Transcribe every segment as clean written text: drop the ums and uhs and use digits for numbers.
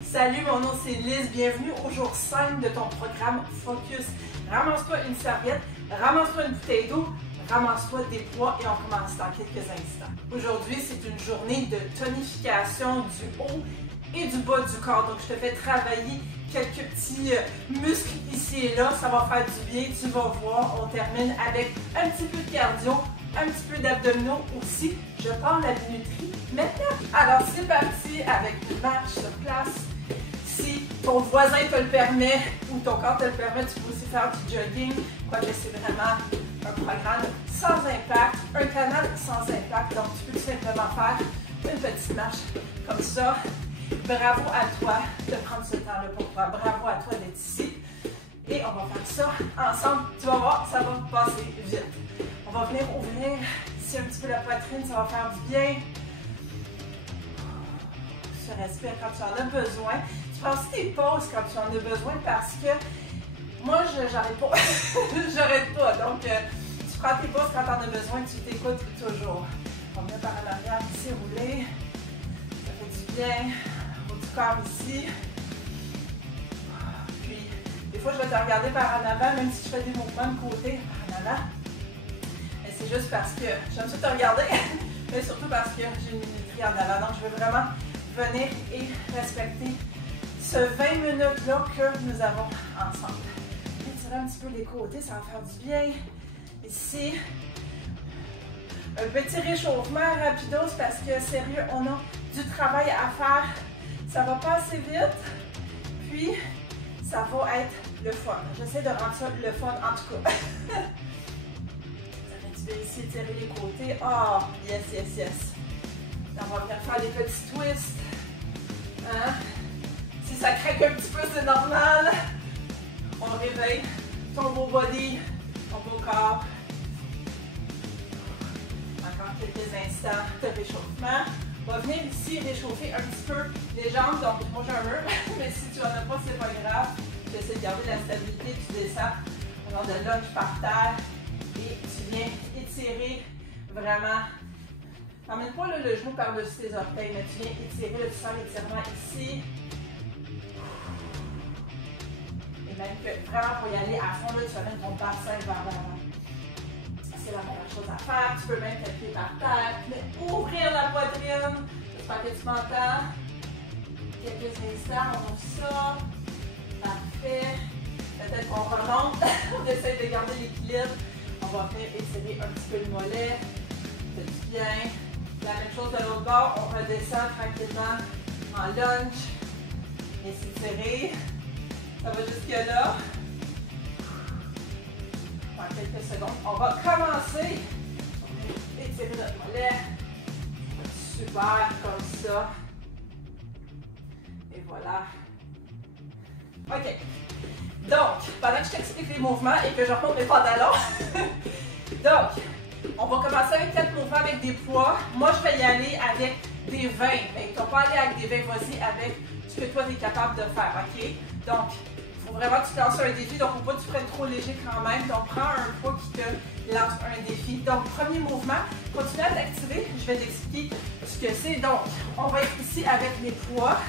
Salut, mon nom c'est Liz, bienvenue au jour 5 de ton programme Focus. Ramasse-toi une serviette, ramasse-toi une bouteille d'eau, ramasse-toi des poids et on commence dans quelques instants. Aujourd'hui, c'est une journée de tonification du haut et du bas du corps. Donc, je te fais travailler quelques petits muscles ici et là. Ça va faire du bien, tu vas voir. On termine avec un petit peu de cardio, un petit peu d'abdominaux aussi. Je parle la minuterie maintenant. Alors, c'est parti avec une marche sur place. Si ton voisin te le permet ou ton corps te le permet, tu peux aussi faire du jogging. Quoique c'est vraiment un programme sans impact, un canal sans impact. Donc, tu peux tout simplement faire une petite marche comme ça. Bravo à toi de prendre ce temps-là pour toi. Bravo à toi d'être ici. Et on va faire ça ensemble. Tu vas voir, ça va passer vite. On va venir ouvrir ici un petit peu la poitrine. Ça va faire du bien. Tu respires quand tu en as besoin. Tu prends aussi des pauses quand tu en as besoin parce que moi, j'arrête pas. J'arrête pas. Donc, tu prends tes pauses quand tu en as besoin. Tu t'écoutes toujours. On va venir par en arrière ici, rouler. Ça fait du bien. Du corps ici. Puis, des fois, je vais te regarder par en avant, même si je fais des mouvements de côté par en avant. Mais c'est juste parce que j'aime ça te regarder, mais surtout parce que j'ai une minuterie en avant. Donc, je veux vraiment venir et respecter ce 20 minutes-là que nous avons ensemble. Étirer un petit peu les côtés, ça va faire du bien. Ici, un petit réchauffement rapidos parce que, sérieux, on a du travail à faire. Ça va passer vite, puis ça va être le fun. J'essaie de rendre ça le fun en tout cas. Ça fait du bien ici, étirer les côtés. Oh, yes, yes, yes. On va venir faire des petits twists. Hein? Si ça craque un petit peu, c'est normal. On réveille ton beau body, ton beau corps. Encore quelques instants de réchauffement. On va venir ici réchauffer un petit peu les jambes. Donc, moi j'ai un mur, mais si tu n'en as pas, c'est pas grave. Tu essaies de garder la stabilité, tu descends alors de lunge par terre et tu viens étirer vraiment. N'emmène pas le genou par-dessus tes orteils, mais tu viens étirer, là, tu sens l'étirement ici. Et même que vraiment pour y aller à fond, là, tu amènes ton bassin vers l'avant. C'est la meilleure chose à faire. Tu peux même t'appuyer par terre, mais ouvrir la poitrine. J'espère que tu m'entends. Quelques instants, on ouvre ça. Parfait. Peut-être qu'on remonte. On essaie de garder l'équilibre. On va venir étirer un petit peu le mollet. Ça fait du bien. La même chose de l'autre bord. On redescend tranquillement en lunge. Et s'étirer. Ça va jusque là. Dans quelques secondes, on va commencer. On va étirer notre mollet. Super, comme ça. Et voilà. OK. Donc, pendant que je t'explique les mouvements et que je remonte mes pantalons, donc, on va commencer avec 4 mouvements avec des poids. Moi, je vais y aller avec des 20. Mais tu ne vas pas aller avec des 20, vas-y avec ce que toi, tu es capable de faire, OK? Donc, il faut vraiment que tu te lances un défi. Donc, il ne faut pas que tu prennes trop léger quand même. Donc, prends un poids qui te lance un défi. Donc, premier mouvement, continue à t'activer. Je vais t'expliquer ce que c'est. Donc, on va être ici avec les poids.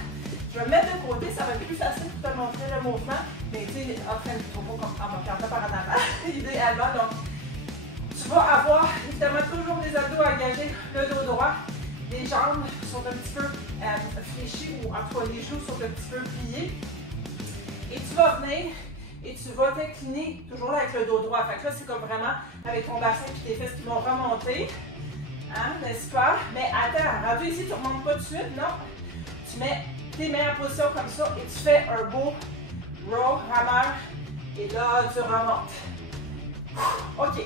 Je vais me mettre de côté, ça va être plus facile pour te montrer le mouvement. Mais tu sais, en train de trop comprendre, on par en avant, idéalement. Donc, tu vas avoir évidemment toujours des abdos engagés, le dos droit. Les jambes sont un petit peu fléchies ou en tout cas les genoux sont un petit peu pliés. Et tu vas venir et tu vas t'incliner toujours là avec le dos droit. Fait que là, c'est comme vraiment avec ton bassin et tes fesses qui vont remonter. Hein, n'est-ce pas? Mais attends, rendu ici, tu ne remontes pas tout de suite, non? Tu mets tes mains en position comme ça et tu fais un beau row, rameur. Et là, tu remontes. OK.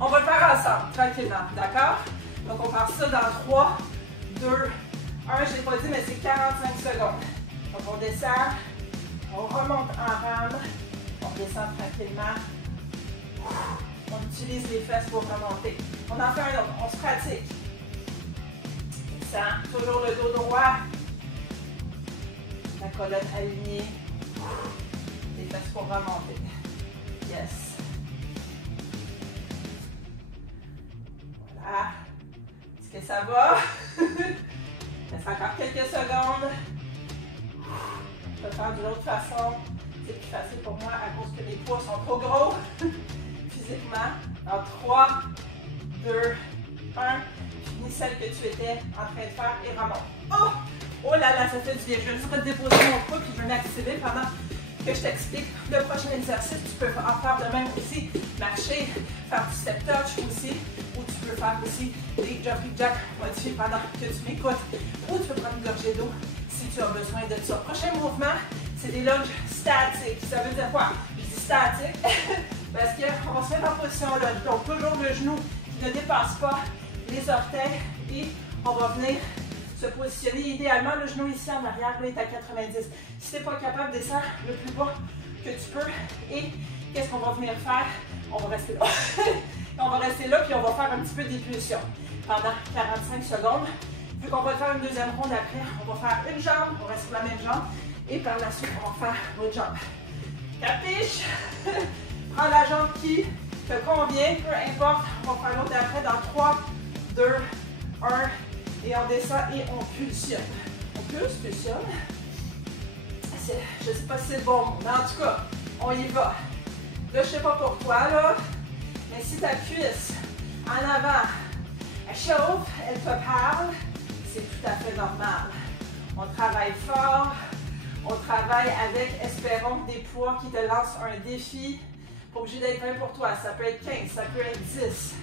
On va le faire ensemble, tranquillement, d'accord? Donc, on fait ça dans 3, 2, 1. Je ne l'ai pas dit, mais c'est 45 secondes. Donc, on descend. On remonte en rame, on descend tranquillement, on utilise les fesses pour remonter. On en fait un autre, on se pratique. Descend, toujours le dos droit, la colonne alignée, les fesses pour remonter. Yes. Voilà. Est-ce que ça va? Reste encore quelques secondes. faire d'une autre façon. C'est plus facile pour moi à cause que mes poids sont trop gros physiquement. En 3, 2, 1. Finis celle que tu étais en train de faire et remonte. Oh! Oh là là, ça fait du bien. Je vais juste redéposer mon poids puis je vais m'activer pendant que je t'explique le prochain exercice. Tu peux en faire de même aussi. Marcher, faire du step touch aussi. Ou tu peux faire aussi des jumping jacks modifiés pendant que tu m'écoutes. Ou tu peux prendre une gorgée d'eau si tu as besoin de ça. Prochain mouvement, c'est des lunges statiques. Ça veut dire quoi? Je dis statique parce qu'on va se mettre en position lunge. Donc toujours le genou qui ne dépasse pas les orteils et on va venir se positionner idéalement le genou ici en arrière, là est à 90. Si tu n'es pas capable, descends le plus bas que tu peux. Et qu'est-ce qu'on va venir faire? On va rester là. On va rester là, puis on va faire un petit peu d'impulsion pendant 45 secondes. Vu qu'on va faire une deuxième ronde après, on va faire une jambe, on reste sur la même jambe. Et par la suite, on va faire l'autre jambe. Capiche? Prends la jambe qui te convient, peu importe. On va faire l'autre après dans 3, 2, 1. Et on descend et on pulsionne. On pulsionne. Je ne sais pas si c'est le bon mot, mais en tout cas, on y va. Là, je ne sais pas pour toi, là, mais si ta cuisse en avant, elle chauffe, elle te parle, c'est tout à fait normal. On travaille fort, on travaille avec, espérons, des poids qui te lancent un défi. Pas obligé d'être 20 pour toi, ça peut être 15, ça peut être 10.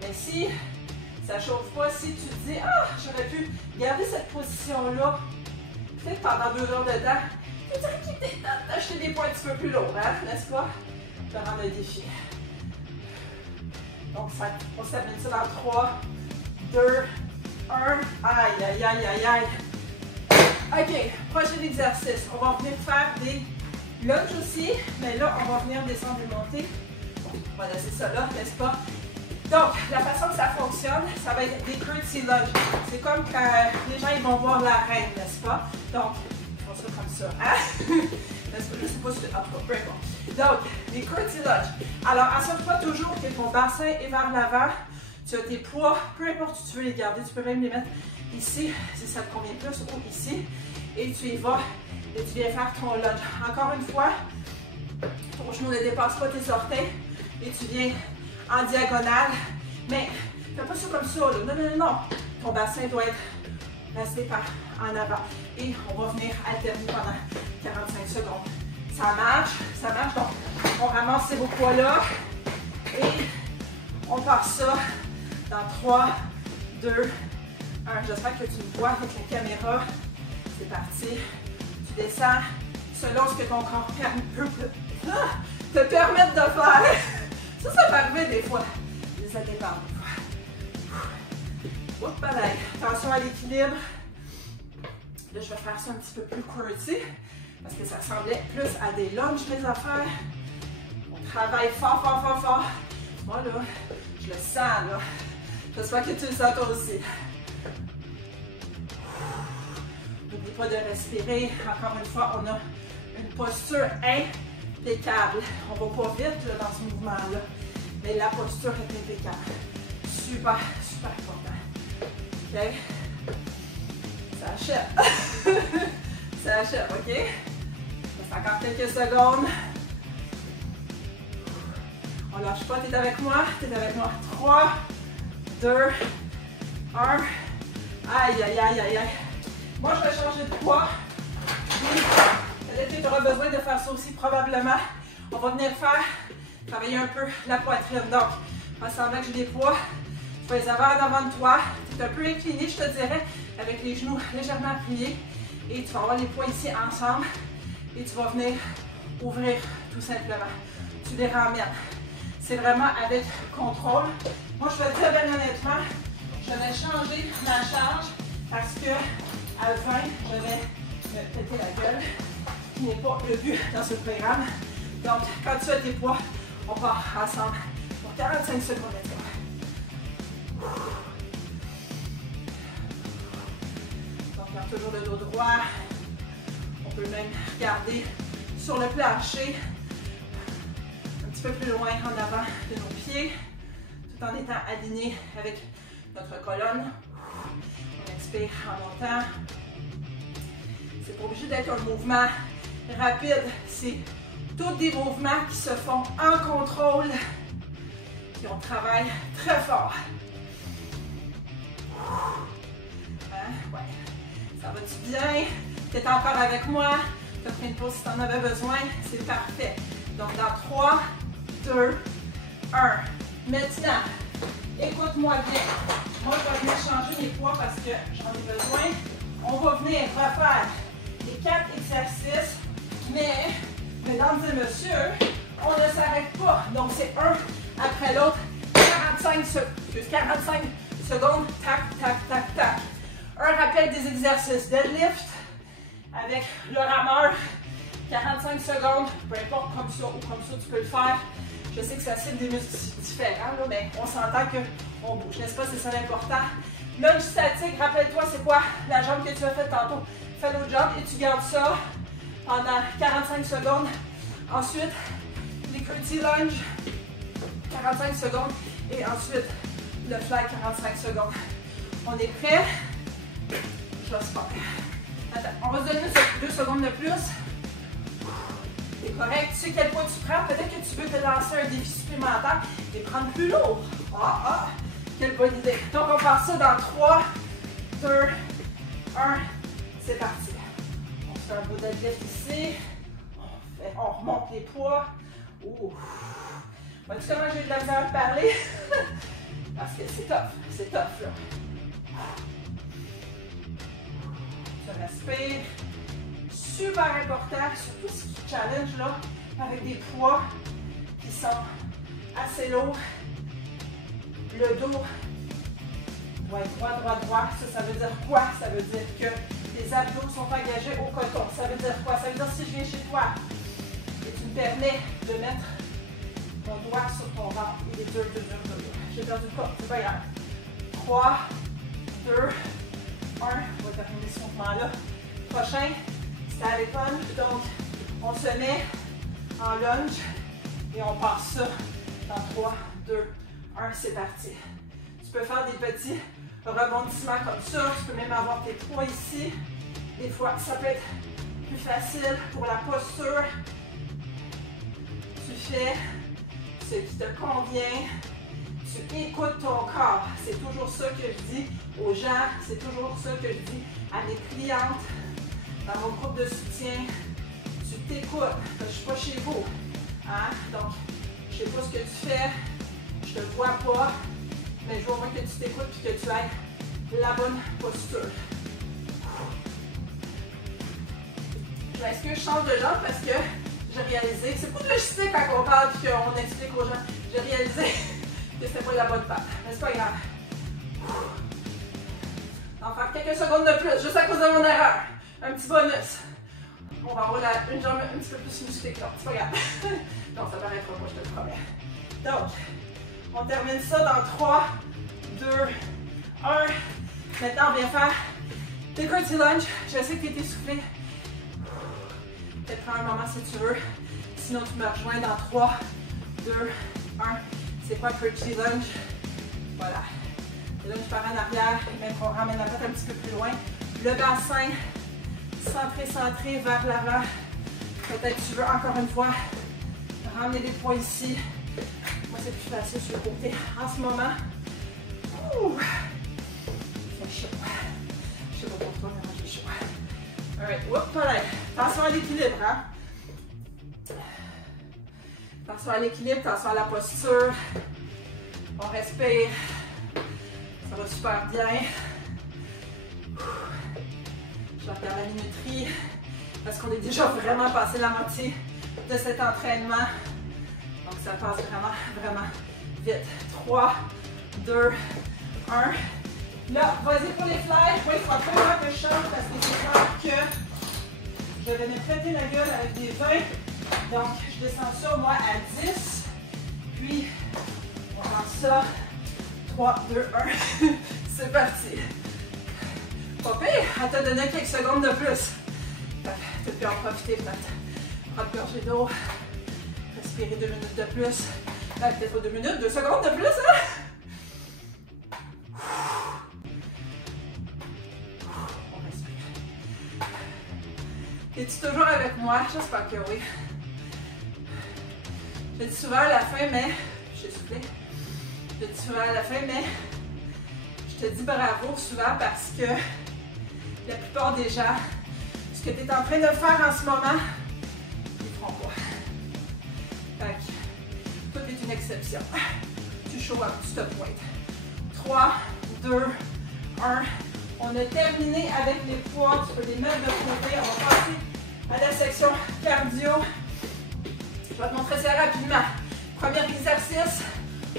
Mais si ça ne chauffe pas, si tu te dis « Ah, j'aurais pu garder cette position-là, peut-être pendant 2 heures de temps, tu dirais qu'il était temps d'acheter des poids un petit peu plus lourds, hein, n'est-ce pas? » Je te rends le défi. Donc, ça, on s'amène ça dans 3, 2, 1. Aïe, aïe, aïe, aïe, aïe. OK, prochain exercice. On va venir faire des lunges aussi, mais là, on va venir descendre et monter. On va laisser ça là, n'est-ce pas? Donc, la façon que ça fonctionne, ça va être des curtsy lunges. C'est comme quand les gens ils vont voir la reine, n'est-ce pas? Donc, ils font ça comme ça. Hein? N'est-ce pas? Je ne sais pas si c'est... Ah, peu importe. Donc, les curtsy lunges. Alors, assure-toi toujours que ton bassin est vers l'avant. Tu as tes poids, peu importe où tu veux les garder. Tu peux même les mettre ici, si ça te convient plus, ou ici. Et tu y vas, et tu viens faire ton lunge. Encore une fois, ton genou ne dépasse pas tes orteils. Et tu viens en diagonale, mais fais pas ça comme ça, là. Non, non, non, non. Ton bassin doit être resté en avant. Et on va venir alterner pendant 45 secondes. Ça marche. Donc, on ramasse ces beaux poids-là et on part ça dans 3, 2, 1. J'espère que tu me vois avec la caméra. C'est parti. Tu descends selon ce que ton corps peut te permettre de faire. Ça peut arriver des fois. Ça dépend des fois. Oups, pareil. Attention à l'équilibre. Là, je vais faire ça un petit peu plus curtsy parce que ça ressemblait plus à des lunges, mes affaires. On travaille fort, fort, fort, fort. Moi, là, je le sens, là. J'espère que tu le sens toi aussi. N'oublie pas de respirer. Encore une fois, on a une posture impeccable. On va pas vite là, dans ce mouvement-là, mais la posture est impeccable. Super, super important. OK? Ça achève. Ça achève, OK? Il reste encore quelques secondes. On lâche pas, t'es avec moi? T'es avec moi. 3, 2, 1. Aïe, aïe, aïe, aïe, aïe. Moi, je vais changer de poids. Peut-être que tu auras besoin de faire ça aussi, probablement. On va venir faire, travailler un peu la poitrine. Donc, en semblant que j'ai des poids, tu vas les avoir en avant de toi. Tu es un peu incliné, je te dirais, avec les genoux légèrement pliés. Et tu vas avoir les poids ici ensemble. Et tu vas venir ouvrir tout simplement. Tu les ramènes. C'est vraiment avec contrôle. Moi, je vais te dire bien honnêtement, je vais changer ma charge parce que à 20, je vais me péter la gueule, qui n'est pas le but dans ce programme. Donc, quand tu as tes poids, on part ensemble pour 45 secondes. Donc, garde toujours le dos droit. On peut même regarder sur le plancher, un petit peu plus loin en avant de nos pieds, tout en étant aligné avec notre colonne. On expire en montant. C'est pas obligé d'être un mouvement rapide. C'est tous des mouvements qui se font en contrôle. Et on travaille très fort. Hein? Ouais. Ça va-tu bien? Tu es encore avec moi? Tu as pris une pause si tu en avais besoin. C'est parfait. Donc, dans 3, 2, 1. Maintenant, écoute-moi bien. Moi, je vais venir changer mes poids parce que j'en ai besoin. On va venir refaire les 4 exercices, mais, mesdames et messieurs, on ne s'arrête pas. Donc, c'est un après l'autre. 45 secondes, tac, tac, tac, tac. Un rappel des exercices deadlift avec le rameur. 45 secondes, peu importe comme ça ou comme ça, tu peux le faire. Je sais que ça cible des muscles différents, là, mais on s'entend qu'on bouge, n'est-ce pas? C'est ça l'important. Lunge statique, rappelle-toi, c'est quoi la jambe que tu as faite tantôt? Fais l'autre jambe et tu gardes ça pendant 45 secondes. Ensuite, les curtsy lunge, 45 secondes. Et ensuite, le fly, 45 secondes. On est prêt? Je laisse faire. Attends, on va se donner 2 secondes de plus. C'est correct. Tu sais quel poids tu prends. Peut-être que tu veux te lancer un défi supplémentaire et prendre plus lourd. Ah, quelle bonne idée. Donc, on part ça dans 3, 2, 1. C'est parti. On fait un beau deadlift ici. On remonte les poids. Ouh. Vois-tu comment j'ai de la misère à parler? Parce que c'est tough là. Tu respires. Super important, surtout si tu challenges là, avec des poids qui sont assez lourds. Le dos doit être droit. Ça veut dire quoi? Ça veut dire que tes abdos sont engagés au coton. Ça veut dire quoi? Ça veut dire si je viens chez toi et tu me permets de mettre ton doigt sur ton ventre, il est dur. J'ai perdu le corps, c'est pas grave. 3, 2, 1. On va terminer ce mouvement-là. Prochain, static lunge. Donc, on se met en lunge et on passe ça dans 3, 2, 1. C'est parti. Tu peux faire des petits rebondissements comme ça. Tu peux même avoir tes poids ici. Des fois, ça peut être plus facile pour la posture. Tu fais ce qui te convient, tu écoutes ton corps. C'est toujours ça que je dis aux gens, c'est toujours ça que je dis à mes clientes, dans mon groupe de soutien. Tu t'écoutes, je ne suis pas chez vous. Hein? Donc, je ne sais pas ce que tu fais, je ne te vois pas, mais je veux au moins que tu t'écoutes et que tu aies la bonne posture. Est-ce que je change de jambe parce que j'ai réalisé, c'est pas de logistique quand on parle et qu'on explique aux gens, j'ai réalisé que c'était pas la bonne patte, mais c'est pas grave. On va faire quelques secondes de plus, juste à cause de mon erreur. Un petit bonus. On va avoir une jambe un petit peu plus musclée que l'autre, c'est pas grave. Non, ça paraîtra pas, je te le promets. Donc, on termine ça dans 3, 2, 1. Maintenant, on vient faire des curtsy lunge. Je sais que tu es essoufflé. Peut-être prends un moment si tu veux. Sinon, tu me rejoins dans 3, 2, 1. C'est quoi curtsy lunge? Voilà. Et là, je pars en arrière, même qu'on ramène la tête un petit peu plus loin. Le bassin centré vers l'avant. Peut-être que tu veux encore une fois ramener des poids ici. Moi, c'est plus facile sur le côté en ce moment. Ouh! Il fait chaud. Je sais pas pour toi, mais moi j'ai chaud. Alright, whoop, pareil. Attention à l'équilibre, hein? Attention à l'équilibre, attention à la posture. On respire. Ça va super bien. Je regarde la minuterie parce qu'on est déjà vraiment passé la moitié de cet entraînement. Donc ça passe vraiment vite. 3, 2, 1. Là, vas-y pour les flyers. Oui, il faut absolument que je change parce que c'est clair que je vais me péter la gueule avec des 20. Donc, je descends ça, moi, à 10. Puis, on lance ça. 3, 2, 1. C'est parti. Pas pire, elle t'a donné quelques secondes de plus. Tu peux en profiter peut-être. Prendre une gorgée d'eau. Respirer 2 minutes de plus. Peut-être pas 2 minutes, 2 secondes de plus, hein? Es-tu toujours avec moi? J'espère que oui. Je dis souvent à la fin, mais... Je t'ai soufflé. Je dis souvent à la fin, mais... Je te dis bravo souvent parce que la plupart des gens, ce que tu es en train de faire en ce moment, ils ne feront pas. Fait que, tout est une exception. Tu show up, tu te pointes. 3, 2, 1. On a terminé avec les poids. Tu peux les mettre de côté. On va passer à la section cardio. Je vais te montrer ça rapidement. Premier exercice,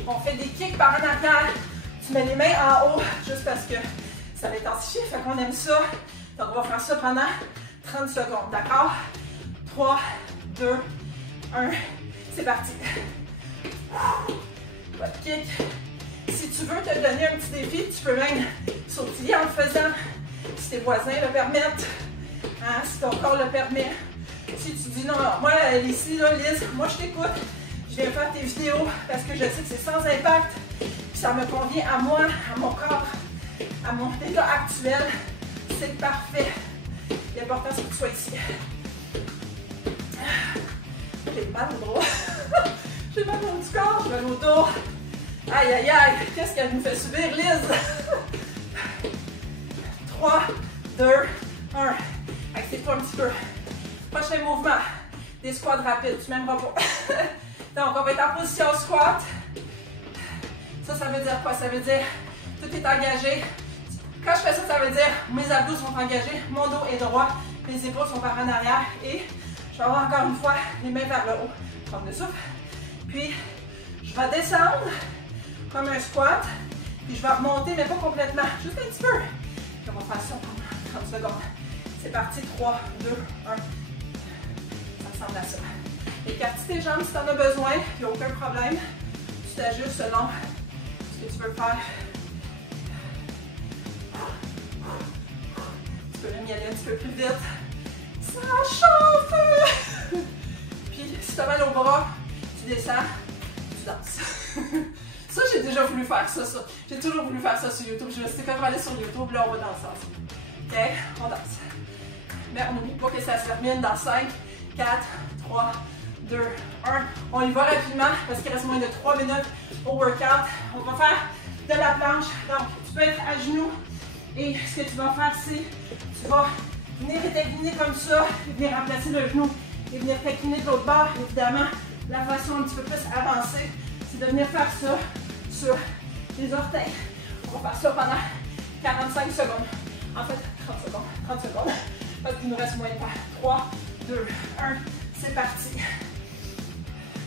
on fait des kicks par en arrière. Tu mets les mains en haut juste parce que ça l'intensifie. Fait qu'on aime ça. Donc on va faire ça pendant 30 secondes. D'accord? 3, 2, 1. C'est parti. Votre kick. Si tu veux te donner un petit défi, tu peux même sautiller en le faisant. Si tes voisins le permettent. Hein, si ton corps le permet. Si tu dis non, moi ici, là, Liz, moi je t'écoute. Je viens faire tes vidéos parce que je sais que c'est sans impact. Puis ça me convient à moi, à mon corps, à mon état actuel. C'est parfait. L'important c'est que tu sois ici. J'ai mal au bras. J'ai mal au petit corps, j'ai mal au dos. Aïe, aïe, aïe. Qu'est-ce qu'elle nous fait subir, Liz? 3, 2, 1. Active-toi un petit peu. Prochain mouvement. Des squats rapides. Tu m'aimeras pas. Donc, on va être en position squat. Ça veut dire quoi? Ça veut dire tout est engagé. Quand je fais ça, ça veut dire mes abdos sont engagés, mon dos est droit, mes épaules sont par en arrière et je vais avoir encore une fois les mains vers le haut. Prendre le souffle. Puis, je vais descendre comme un squat. Puis, je vais remonter, mais pas complètement. Juste un petit peu. Puis, on va faire ça pendant 30 secondes. C'est parti. 3, 2, 1. Ça ressemble à ça. Écarte tes jambes si tu en as besoin. Il n'y a aucun problème. Tu t'ajustes selon ce que tu veux faire. Tu peux même y aller un petit peu plus vite. Ça chauffe! Puis si tu as mal au bras, tu descends, tu danses. Ça, j'ai déjà voulu faire ça. J'ai toujours voulu faire ça sur YouTube. Je me suis dit, quand je vais aller sur YouTube, là, on va danser ensemble. OK? On danse. Mais on n'oublie pas que ça se termine dans 5, 4, 3, 2, 1. On y va rapidement parce qu'il reste moins de 3 minutes au workout. On va faire de la planche. Donc, tu peux être à genoux. Et ce que tu vas faire, c'est tu vas venir t'incliner comme ça, venir remplacer le genou et venir t'incliner de l'autre bord. Évidemment, la façon un petit peu plus avancée, c'est de venir faire ça sur les orteils. On va faire ça pendant 45 secondes. En fait, 30 secondes. 30 secondes. Parce qu'il nous reste moins de temps. 3, 2, 1. C'est parti.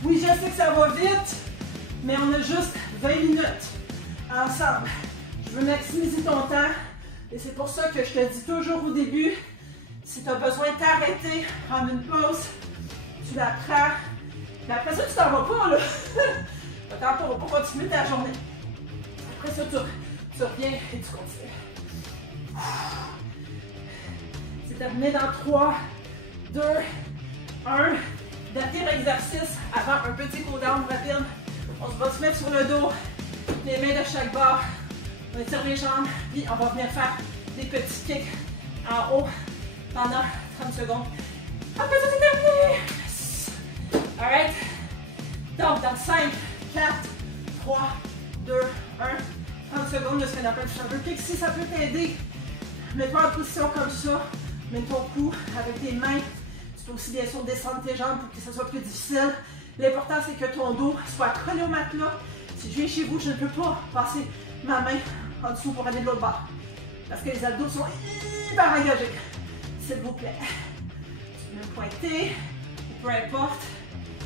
Oui, je sais que ça va vite, mais on a juste 20 minutes ensemble. Je veux maximiser ton temps. Et c'est pour ça que je te dis toujours au début, si tu as besoin de t'arrêter, prendre une pause, tu la prends. Mais après ça, tu t'en vas pas, là. Attends, tu vas pas continuer ta journée. Après ça, tu reviens et tu continues. C'est terminé dans 3, 2, 1. Dernier exercice avant un petit cool-down rapide. On va se mettre sur le dos, les mains de chaque bord. On étire les jambes, puis on va venir faire des petits kicks en haut pendant 30 secondes. Après ça, c'est terminé! Yes. Alright? Donc, dans 5, 4, 3, 2, 1, 30 secondes de ce qu'on appelle le shoulder kick. Si ça peut t'aider, mets-toi en position comme ça, mets ton cou avec tes mains. Tu peux aussi bien sûr descendre tes jambes pour que ce soit plus difficile. L'important, c'est que ton dos soit collé au matelas. Si je viens chez vous, je ne peux pas passer ma main en dessous pour aller de l'autre bord. Parce que les abdos sont hyper engagés. S'il vous plaît. Tu peux me pointer, ou peu importe.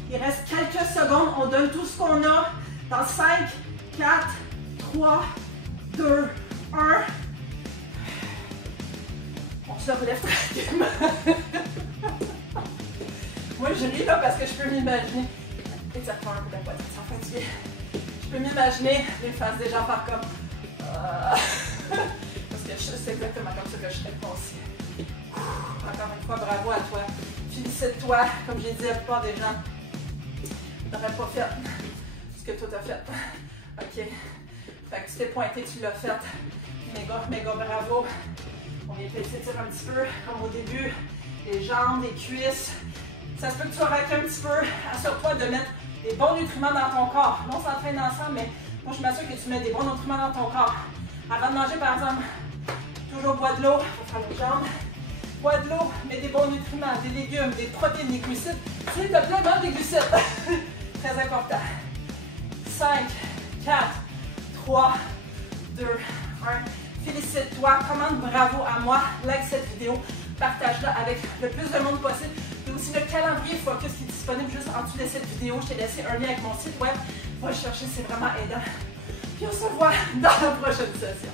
Il reste quelques secondes. On donne tout ce qu'on a. Dans 5, 4, 3, 2, 1. On se relève tranquillement. Moi, je ris là parce que je peux m'imaginer. Exactement un peu la poitrine, sans fatiguer. Je peux m'imaginer les faces des gens faire comme. Parce que c'est exactement comme ça que je serais aussi. Encore une fois, bravo à toi. Félicite-toi. Comme j'ai dit, la plupart des gens n'auraient pas fait ce que toi t'as fait. Ok. Fait que tu t'es pointé, tu l'as fait. Méga, méga bravo. On vient peut-être s'étirer un petit peu, comme au début. les jambes, les cuisses. Ça se peut que tu raques un petit peu. Assure-toi de mettre des bons nutriments dans ton corps. Là, on s'entraîne ensemble, mais moi, je m'assure que tu mets des bons nutriments dans ton corps. Avant de manger, par exemple, toujours bois de l'eau. On va faire les jambes. Bois de l'eau, mets des bons nutriments, des légumes, des protéines, des glucides. S'il te plaît, mange des glucides. Très important. 5, 4, 3, 2, 1. Félicite-toi, commande bravo à moi, like cette vidéo, partage-la avec le plus de monde possible. Il y a aussi le calendrier Focus qui est disponible juste en dessous de cette vidéo. Je t'ai laissé un lien avec mon site web. Va le chercher, c'est vraiment aidant. Puis on se voit dans la prochaine session.